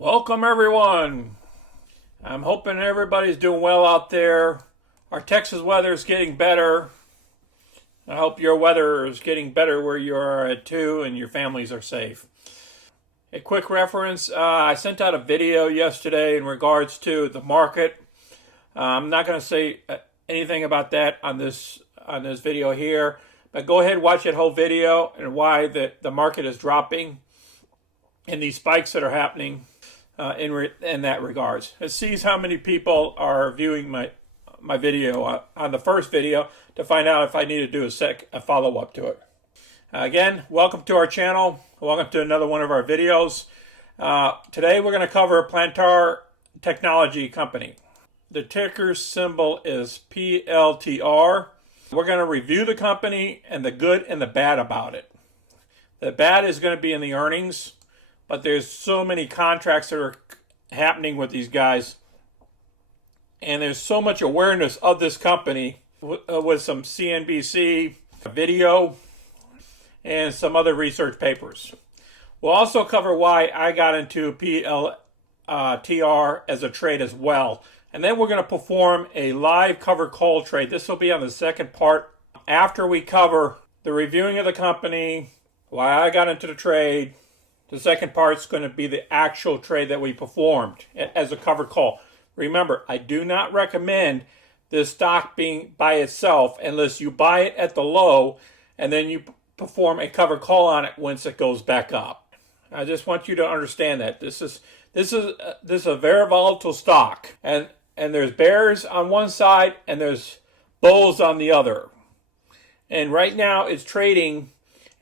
Welcome everyone. I'm hoping everybody's doing well out there. Our Texas weather is getting better. I hope your weather is getting better where you are at too and your families are safe. A quick reference, I sent out a video yesterday in regards to the market. I'm not going to say anything about that on this video here, but go ahead and watch that whole video and why the market is dropping and these spikes that are happening in that regards. It sees how many people are viewing my video on the first video to find out if I need to do a follow-up to it. Again, welcome to our channel. Welcome to another one of our videos. Today we're going to cover Palantir Technology Company. The ticker symbol is PLTR. We're going to review the company and the good and the bad about it. The bad is going to be in the earnings, but there's so many contracts that are happening with these guys, and there's so much awareness of this company with some CNBC video and some other research papers. We'll also cover why I got into PLTR as a trade as well. And then we're going to perform a live cover call trade. This will be on the second part after we cover the reviewing of the company, why I got into the trade. The second part is going to be the actual trade that we performed as a cover call. Remember, I do not recommend this stock being by itself unless you buy it at the low and then you perform a cover call on it once it goes back up. I just want you to understand that this is a very volatile stock, and there's bears on one side and there's bulls on the other. And right now it's trading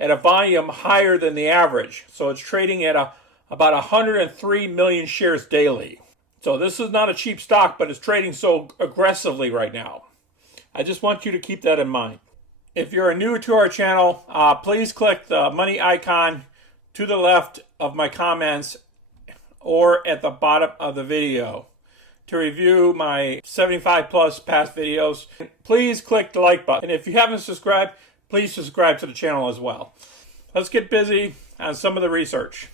at a volume higher than the average. So it's trading at about 103 million shares daily. So this is not a cheap stock, but it's trading so aggressively right now. I just want you to keep that in mind. If you're new to our channel, please click the money icon to the left of my comments or at the bottom of the video to review my 75 plus past videos. Please click the like button. And if you haven't subscribed, please subscribe to the channel as well. Let's get busy on some of the research.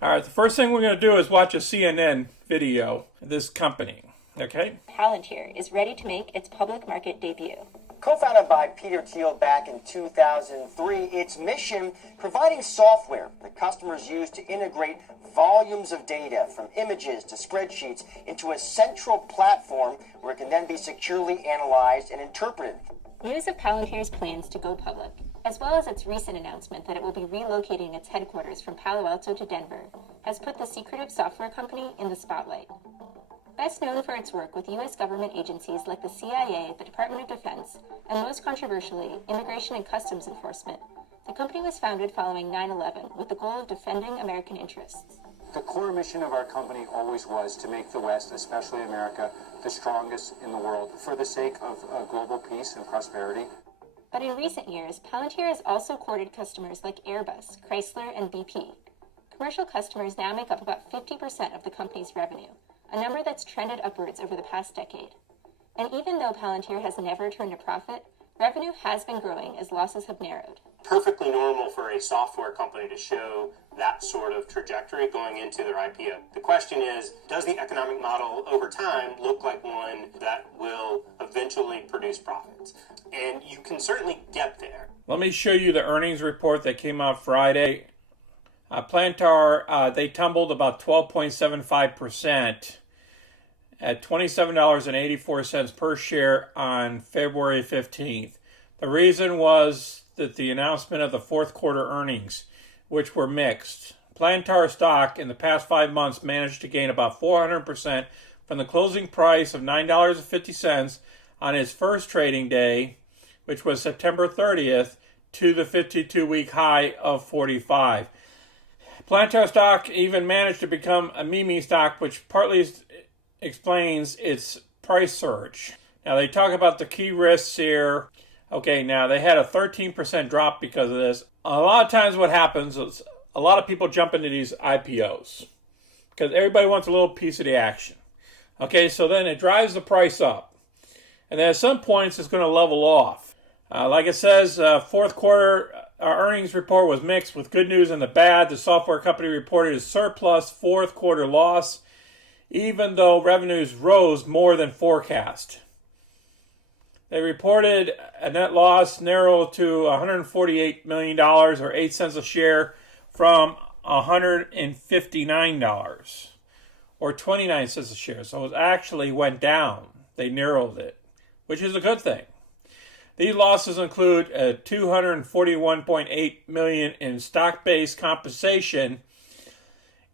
All right, the first thing we're going to do is watch a CNN video of this company. Okay? Palantir is ready to make its public market debut. Co-founded by Peter Thiel back in 2003, its mission, providing software that customers use to integrate volumes of data from images to spreadsheets into a central platform where it can then be securely analyzed and interpreted. News of Palantir's plans to go public, as well as its recent announcement that it will be relocating its headquarters from Palo Alto to Denver, has put the secretive software company in the spotlight. Best known for its work with U.S. government agencies like the CIA, the Department of Defense, and most controversially, Immigration and Customs Enforcement, the company was founded following 9/11 with the goal of defending American interests. The core mission of our company always was to make the West, especially America, the strongest in the world for the sake of global peace and prosperity. But in recent years, Palantir has also courted customers like Airbus, Chrysler, and BP. Commercial customers now make up about 50% of the company's revenue, a number that's trended upwards over the past decade. And even though Palantir has never turned a profit, revenue has been growing as losses have narrowed. Perfectly normal for a software company to show that sort of trajectory going into their IPO. The question is, does the economic model over time look like one that will eventually produce profits? And you can certainly get there. Let me show you the earnings report that came out Friday. Palantir, they tumbled about 12.75% at $27.84 per share on February 15th. The reason was that the announcement of the fourth quarter earnings, which were mixed. Palantir stock in the past 5 months managed to gain about 400% from the closing price of $9.50 on its first trading day, which was September 30th, to the 52-week high of 45. Palantir stock even managed to become a meme stock, which partly explains its price surge. Now they talk about the key risks here. Okay, now they had a 13% drop because of this. A lot of times what happens is a lot of people jump into these IPOs because everybody wants a little piece of the action. Okay, so then it drives the price up. And then at some points it's going to level off. Like it says, fourth quarter our earnings report was mixed with good news and the bad. The software company reported a surplus fourth quarter loss, even though revenues rose more than forecast. They reported a net loss narrowed to $148 million, or 8 cents a share, from $159, or 29 cents a share. So it actually went down. They narrowed it, which is a good thing. These losses include $241.8 million in stock-based compensation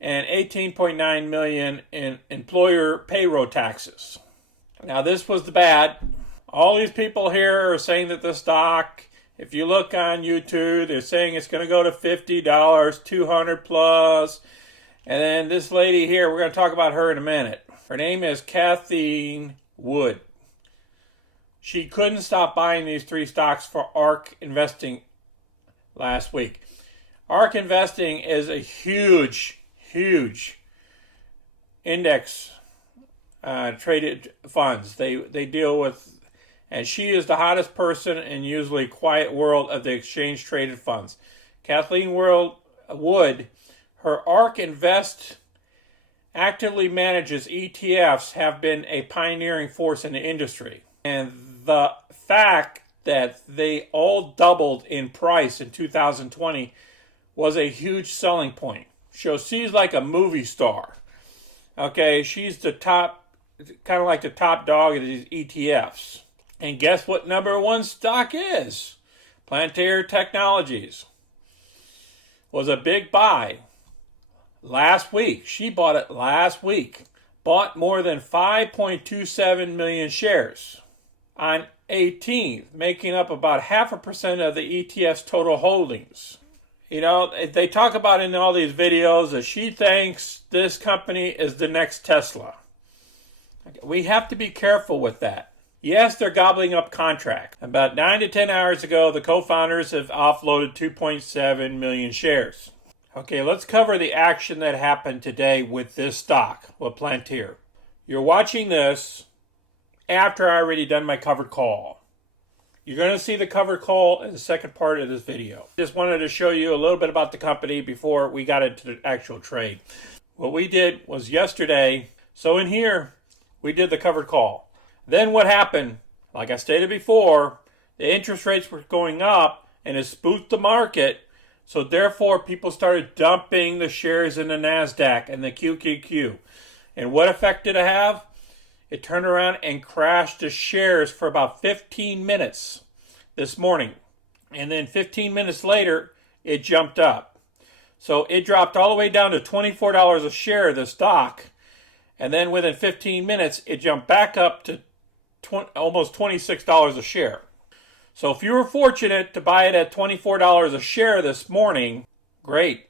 and $18.9 million in employer payroll taxes. Now, this was the bad. All these people here are saying that the stock, if you look on YouTube, they're saying it's going to go to $50, 200 plus. And then this lady here, we're going to talk about her in a minute. Her name is Kathleen Wood. She couldn't stop buying these three stocks for Ark Investing last week. Ark Investing is a huge index traded funds. They deal with, and she is the hottest person in usually quiet world of the exchange traded funds. Kathleen Wood, her Ark Invest actively manages ETFs, have been a pioneering force in the industry. And the fact that they all doubled in price in 2020 was a huge selling point. So she's like a movie star. Okay, she's the top, kind of like the top dog of these ETFs. And guess what number one stock is? Palantir Technologies. Was a big buy last week. She bought it last week. Bought more than 5.27 million shares on 18th, making up about 0.5% of the ETF's total holdings. You know, they talk about in all these videos that she thinks this company is the next Tesla. We have to be careful with that. Yes, they're gobbling up contracts. About 9 to 10 hours ago, the co-founders have offloaded 2.7 million shares. Okay, let's cover the action that happened today with this stock, with Palantir. You're watching this after I already done my covered call. You're going to see the covered call in the second part of this video. Just wanted to show you a little bit about the company before we got into the actual trade. What we did was yesterday, so in here, we did the covered call. Then what happened, like I stated before, the interest rates were going up and it spooked the market. So therefore, people started dumping the shares in the NASDAQ and the QQQ. And what effect did it have? It turned around and crashed the shares for about 15 minutes this morning. And then 15 minutes later, it jumped up. So it dropped all the way down to $24 a share, the stock. And then within 15 minutes, it jumped back up to almost $26 a share. So if you were fortunate to buy it at $24 a share this morning, great.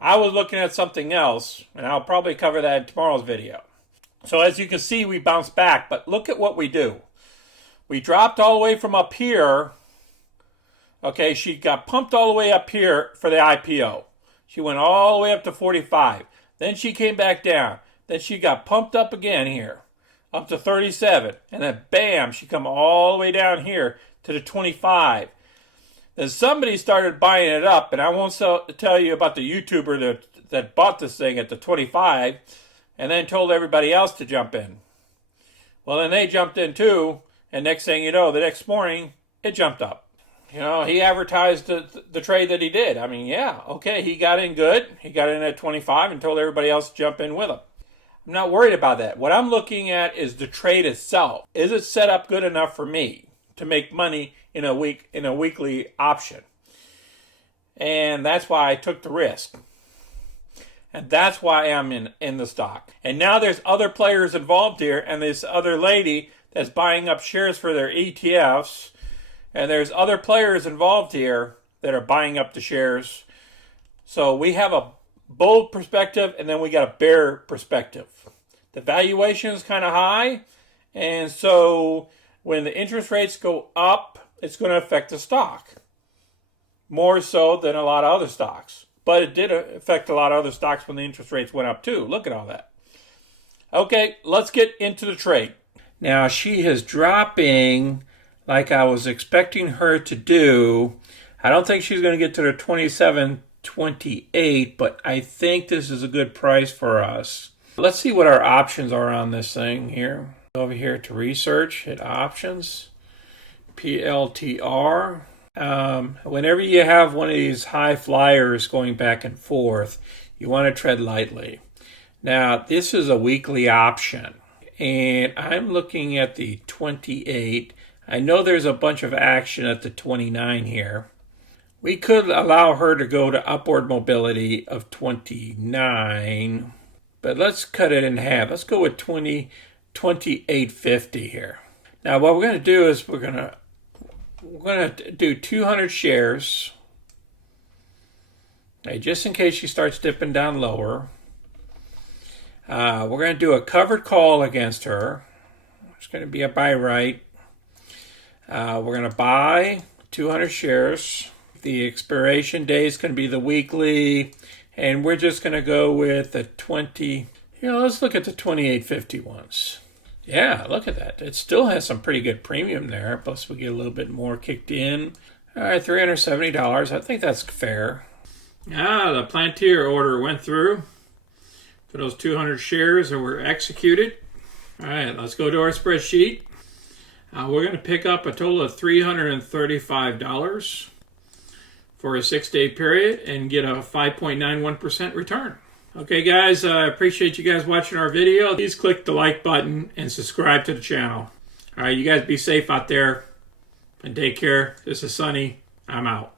I was looking at something else, and I'll probably cover that in tomorrow's video. So as you can see, we bounced back, but look at what we do. We dropped all the way from up here. Okay, she got pumped all the way up here for the IPO. She went all the way up to 45. Then she came back down. Then she got pumped up again here, up to 37. And then bam, she come all the way down here to the 25. Then somebody started buying it up, and I won't tell you about the YouTuber that bought this thing at the 25 and then told everybody else to jump in. Well, then they jumped in too, and next thing you know, the next morning, it jumped up. You know, he advertised the trade that he did. I mean, yeah, okay, he got in good. He got in at 25 and told everybody else to jump in with him. I'm not worried about that. What I'm looking at is the trade itself. Is it set up good enough for me to make money in a weekly option? And that's why I took the risk. And that's why I'm in the stock. And now there's other players involved here, and this other lady that's buying up shares for their ETFs, and there's other players involved here that are buying up the shares. So we have a bull perspective, and then we got a bear perspective. The valuation is kind of high, and so when the interest rates go up, it's going to affect the stock more so than a lot of other stocks. But it did affect a lot of other stocks when the interest rates went up too. Look at all that. Okay, let's get into the trade. Now she is dropping like I was expecting her to do. I don't think she's going to get to the 27.28, but I think this is a good price for us. Let's see what our options are on this thing here. Go over here to research, hit options, PLTR. Whenever you have one of these high flyers going back and forth, you want to tread lightly. Now, this is a weekly option, and I'm looking at the 28. I know there's a bunch of action at the 29 here. We could allow her to go to upward mobility of 29, but let's cut it in half. Let's go with 28.50 here. Now, what we're going to do is we're going to do 200 shares. Okay, just in case she starts dipping down lower. We're going to do a covered call against her. It's going to be a buy right. We're going to buy 200 shares. The expiration day is going to be the weekly, and we're just going to go with the 20. Let's look at the 28.50 ones. Yeah, look at that. It still has some pretty good premium there. Plus, we get a little bit more kicked in. All right, $370. I think that's fair. The Palantir order went through for those 200 shares that were executed. All right, let's go to our spreadsheet. We're going to pick up a total of $335 for a 6-day period and get a 5.91% return. Okay, guys, I appreciate you guys watching our video. Please click the like button and subscribe to the channel. All right, you guys be safe out there and take care. This is Sonny. I'm out.